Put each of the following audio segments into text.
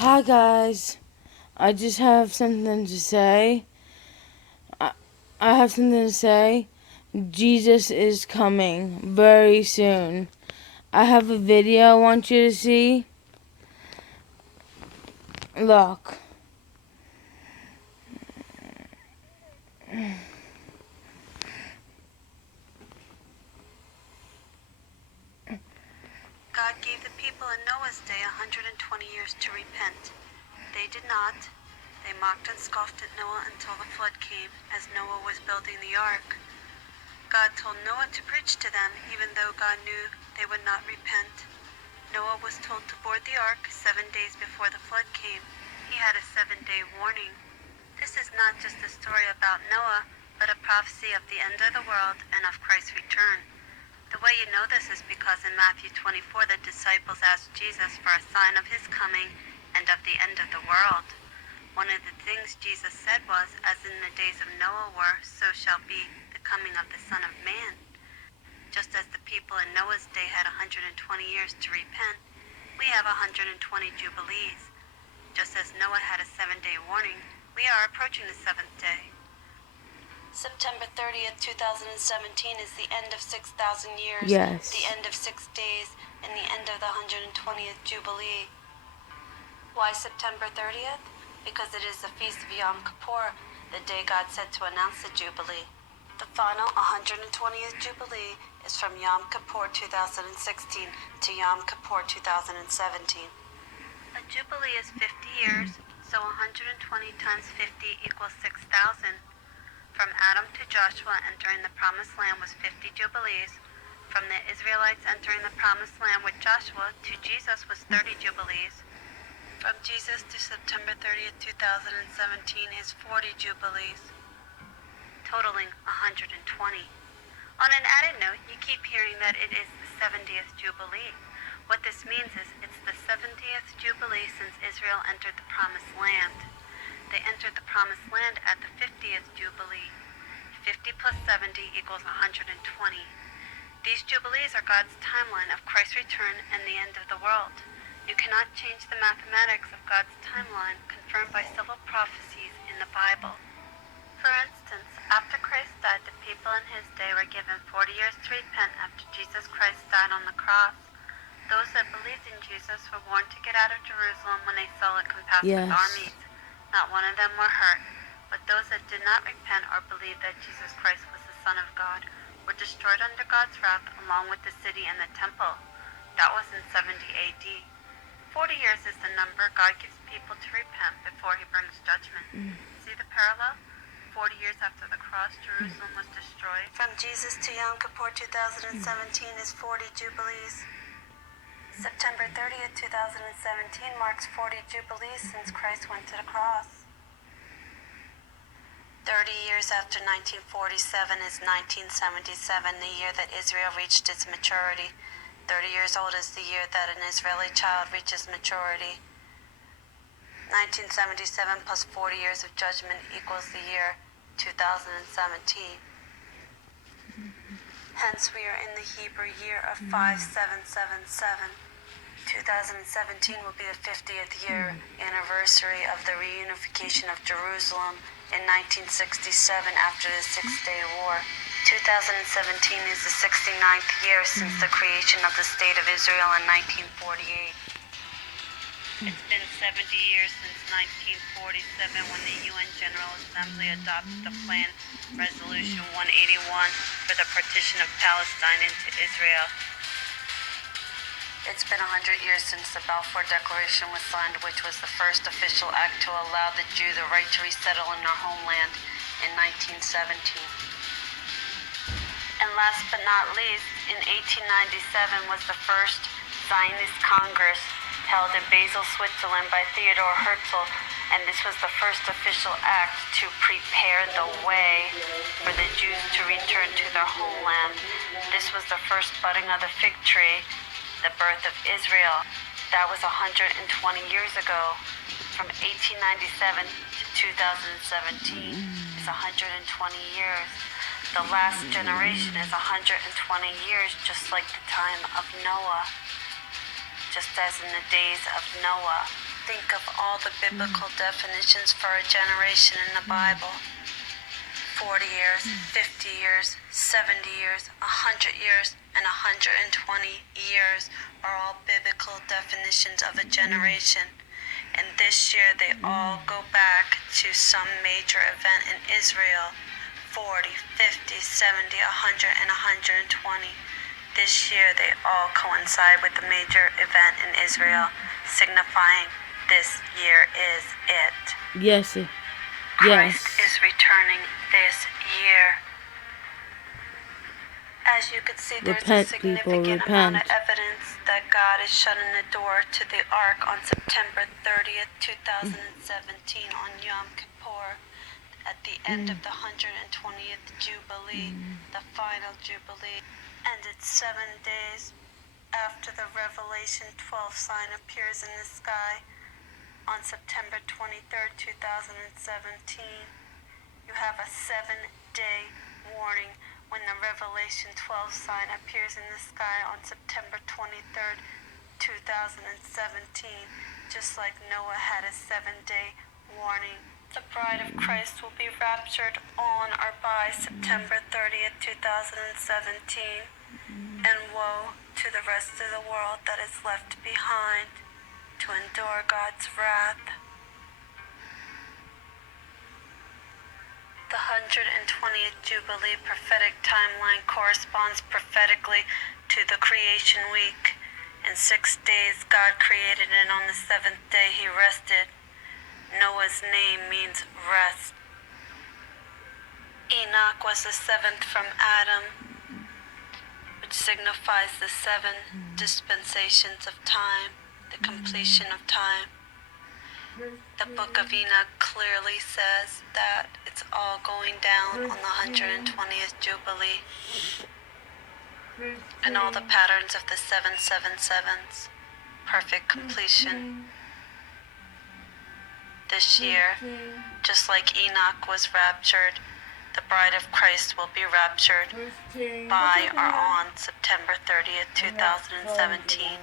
Hi guys, I just have something to say. I, I have something to say. Jesus is coming very soon. I have a video I want you to see. Look. God gave the people in Noah's day 120 years to repent. They did not. They mocked and scoffed at Noah until the flood came, as Noah was building the ark. God told Noah to preach to them, even though God knew they would not repent. Noah was told to board the ark 7 days before the flood came. He had a 7-day warning. This is not just a story about Noah, but a prophecy of the end of the world and of Christ's return. The way you know this is because in Matthew 24, the disciples asked Jesus for a sign of his coming and of the end of the world. One of the things Jesus said was, as in the days of Noah were, so shall be the coming of the Son of Man. Just as the people in Noah's day had 120 years to repent, we have 120 Jubilees. Just as Noah had a 7-day warning, we are approaching the 7th day. September 30th, 2017 is the end of 6,000 years, Yes. the end of 6 days, and the end of the 120th Jubilee. Why September 30th? Because it is the feast of Yom Kippur, the day God said to announce the Jubilee. The final 120th Jubilee is from Yom Kippur 2016 to Yom Kippur 2017. A Jubilee is 50 years, so 120 times 50 equals 6,000. From Adam to Joshua entering the Promised Land was 50 Jubilees. From the Israelites entering the Promised Land with Joshua to Jesus was 30 Jubilees. From Jesus to September 30th, 2017 is 40 Jubilees, totaling 120. On an added note, you keep hearing that it is the 70th Jubilee. What this means is it's the 70th Jubilee since Israel entered the Promised Land. They entered the Promised Land at the 50th Jubilee. 50 plus 70 equals 120. These Jubilees are God's timeline of Christ's return and the end of the world. You cannot change the mathematics of God's timeline confirmed by several prophecies in the Bible. For instance, after Christ died, the people in his day were given 40 years to repent after Jesus Christ died on the cross. Those that believed in Jesus were warned to get out of Jerusalem when they saw it compassed with Yes. armies. Not one of them were hurt, but those that did not repent or believe that Jesus Christ was the Son of God were destroyed under God's wrath along with the city and the temple. That was in 70 AD. 40 years is the number God gives people to repent before he brings judgment. See the parallel? 40 years after the cross, Jerusalem was destroyed. From Jesus to Yom Kippur 2017 is 40 Jubilees. September 30th, 2017 marks 40 Jubilees since Christ went to the cross. 30 years after 1947 is 1977, the year that Israel reached its maturity. 30 years old is the year that an Israeli child reaches maturity. 1977 plus 40 years of judgment equals the year 2017. Hence, we are in the Hebrew year of 5777. 2017 will be the 50th year anniversary of the reunification of Jerusalem in 1967 after the Six-Day War. 2017 is the 69th year since the creation of the State of Israel in 1948. It's been 70 years since 1947 when the UN General Assembly adopted the Plan Resolution 181 for the partition of Palestine into Israel. It's been 100 years since the Balfour Declaration was signed, which was the first official act to allow the Jew the right to resettle in their homeland in 1917. And last but not least, in 1897 was the first Zionist Congress held in Basel, Switzerland by Theodor Herzl, and this was the first official act to prepare the way for the Jews to return to their homeland. This was the first budding of the fig tree, the birth of Israel. That was 120 years ago. From 1897 to 2017 is 120 years. The last generation is 120 years, just like the time of Noah. Just as in the days of Noah. think of all the biblical definitions for a generation in the Bible. 40 years, 50 years, 70 years, 100 years, and 120 years are all biblical definitions of a generation. And this year they all go back to some major event in Israel. 40, 50, 70, 100, and 120. This year they all coincide with the major event in Israel, signifying this year is it. Yes. Christ Yes. is returning this year. As you can see, there's Repent, a people, significant amount of repent. evidence that God is shutting the door to the ark on September 30th, 2017 on Yom Kippur, at the end of the 120th Jubilee, the final Jubilee. And it's 7 days after the Revelation 12 sign appears in the sky on September 23rd, 2017. You have a 7-day warning when the Revelation 12 sign appears in the sky on September 23rd, 2017, just like Noah had a 7-day warning. The bride of Christ will be raptured on or by September 30th, 2017. And woe to the rest of the world that is left behind to endure God's wrath. The 120th Jubilee prophetic timeline corresponds prophetically to the creation week. In 6 days God created, and on the 7th day he rested. Noah's name means rest. Enoch was the 7th from Adam, which signifies the 7 dispensations of time, the completion of time. The book of Enoch clearly says that it's all going down on the 120th Jubilee. And all the patterns of the 777s, perfect completion. This year, just like Enoch was raptured, the bride of Christ will be raptured by or on September 30th, 2017.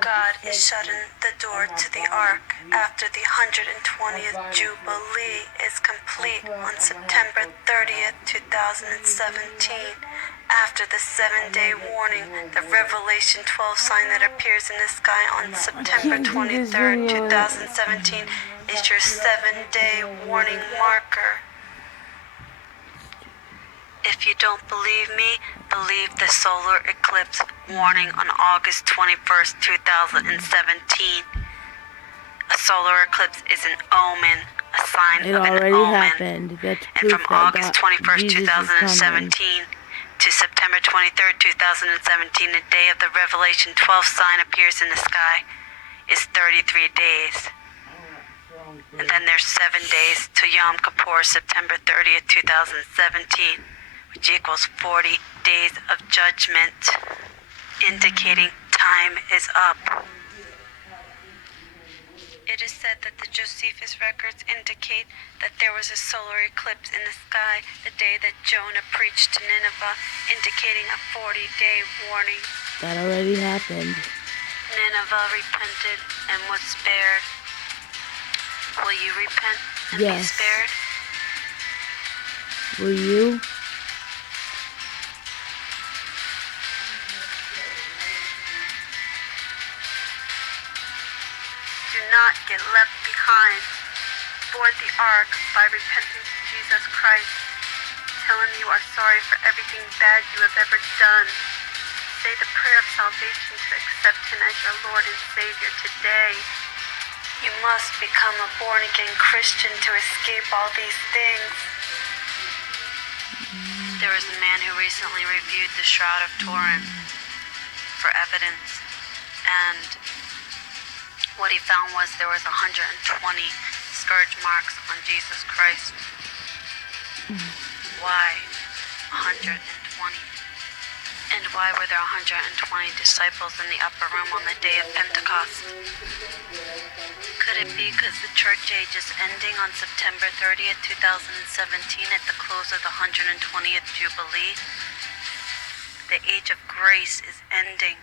God is shutting the door to the ark after the 120th Jubilee is complete on September 30th, 2017. After the 7-day warning, the Revelation 12 sign that appears in the sky on September 23rd, 2017 is your 7-day warning marker. If you don't believe me, believe the solar eclipse warning on August 21st, 2017. A solar eclipse is an omen, a sign It of an already omen. happened. That's And proof from that August God, 21st, Jesus is coming. 2017 to September 23rd, 2017, the day of the Revelation 12 sign appears in the sky, is 33 days. And then there's 7 days to Yom Kippur, September 30th, 2017, which equals 40 days of judgment, indicating time is up. It is said that the Josephus records indicate that there was a solar eclipse in the sky the day that Jonah preached to Nineveh, indicating a 40-day warning. That already happened. Nineveh repented and was spared. Will you repent and be Yes. spared? Will you? Do not get left behind. Board the ark by repenting to Jesus Christ. Tell him you are sorry for everything bad you have ever done. Say the prayer of salvation to accept him as your Lord and Savior today. You must become a born-again Christian to escape all these things. There was a man who recently reviewed the Shroud of Turin for evidence, and what he found was there was 120 scourge marks on Jesus Christ. Why 120? And why were there 120 disciples in the upper room on the day of Pentecost? Could it be because the church age is ending on September 30th, 2017 at the close of the 120th Jubilee? The age of grace is ending.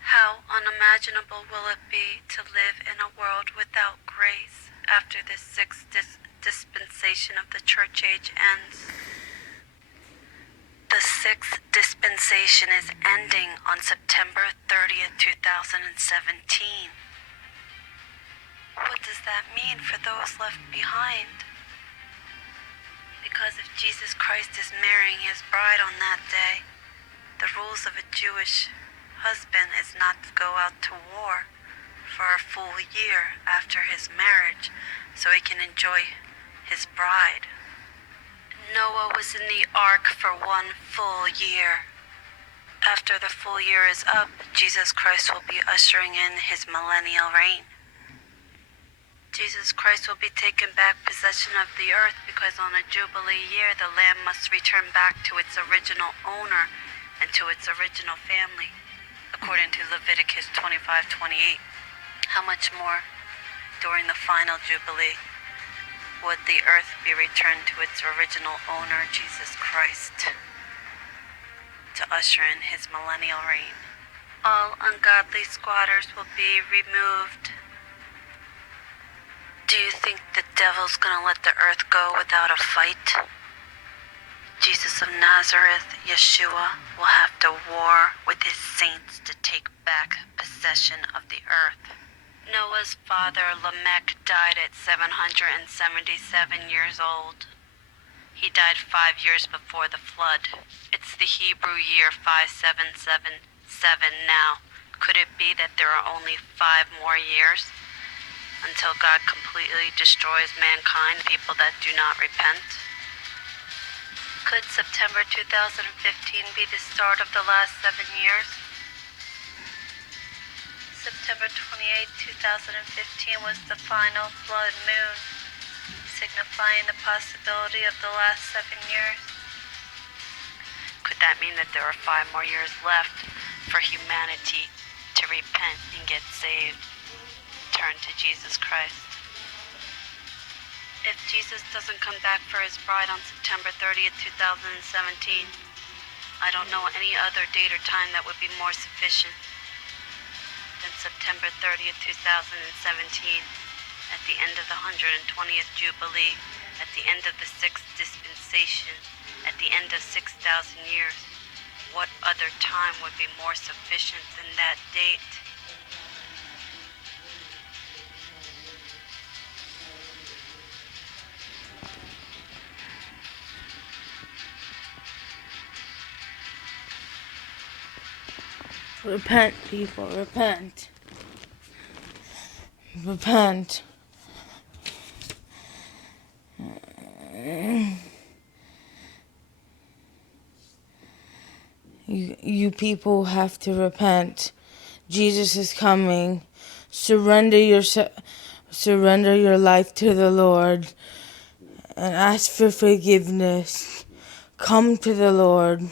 How unimaginable. unimaginable will it be to live in a world without grace after this sixth dispensation of the church age ends? The sixth dispensation is ending on September 30th, 2017. What does that mean for those left behind? Because if Jesus Christ is marrying his bride on that day, the rules of a Jewish husband is not to go out to war for a full year after his marriage so he can enjoy his bride. Noah was in the ark for 1 full year. After the full year is up, Jesus Christ will be ushering in his millennial reign. Jesus Christ will be taking back possession of the earth because on a Jubilee year, the Lamb must return back to its original owner and to its original family, according to Leviticus 25:28. How much more during the final Jubilee would the earth be returned to its original owner, Jesus Christ, to usher in his millennial reign. All ungodly squatters will be removed. Do you think the devil's gonna let the earth go without a fight? Jesus of Nazareth, Yeshua, will have to war with his saints to take back possession of the earth. Noah's father, Lamech, died at 777 years old. He died 5 years before the flood. It's the Hebrew year 5777 now. Could it be that there are only 5 more years until God completely destroys mankind, people that do not repent? Could September 2015 be the start of the last 7 years? September 28, 2015 was the final flood moon, signifying the possibility of the last 7 years. Could that mean that there are 5 more years left for humanity to repent and get saved, turn to Jesus Christ? If Jesus doesn't come back for his bride on September 30th, 2017, I don't know any other date or time that would be more sufficient than September 30th, 2017, at the end of the 120th Jubilee, at the end of the 6th dispensation, at the end of 6,000 years. What other time would be more sufficient than that date? Repent, people, repent. Repent. You people have to repent. Jesus is coming. Surrender your life to the Lord and ask for forgiveness. Come to the Lord.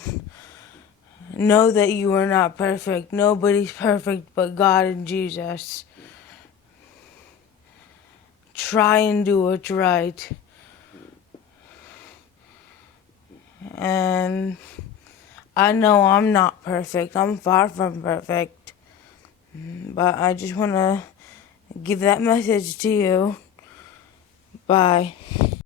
Know that you are not perfect. Nobody's perfect but God and Jesus. Try and do what's right. And I know I'm not perfect. I'm far from perfect. But I just want to give that message to you. Bye.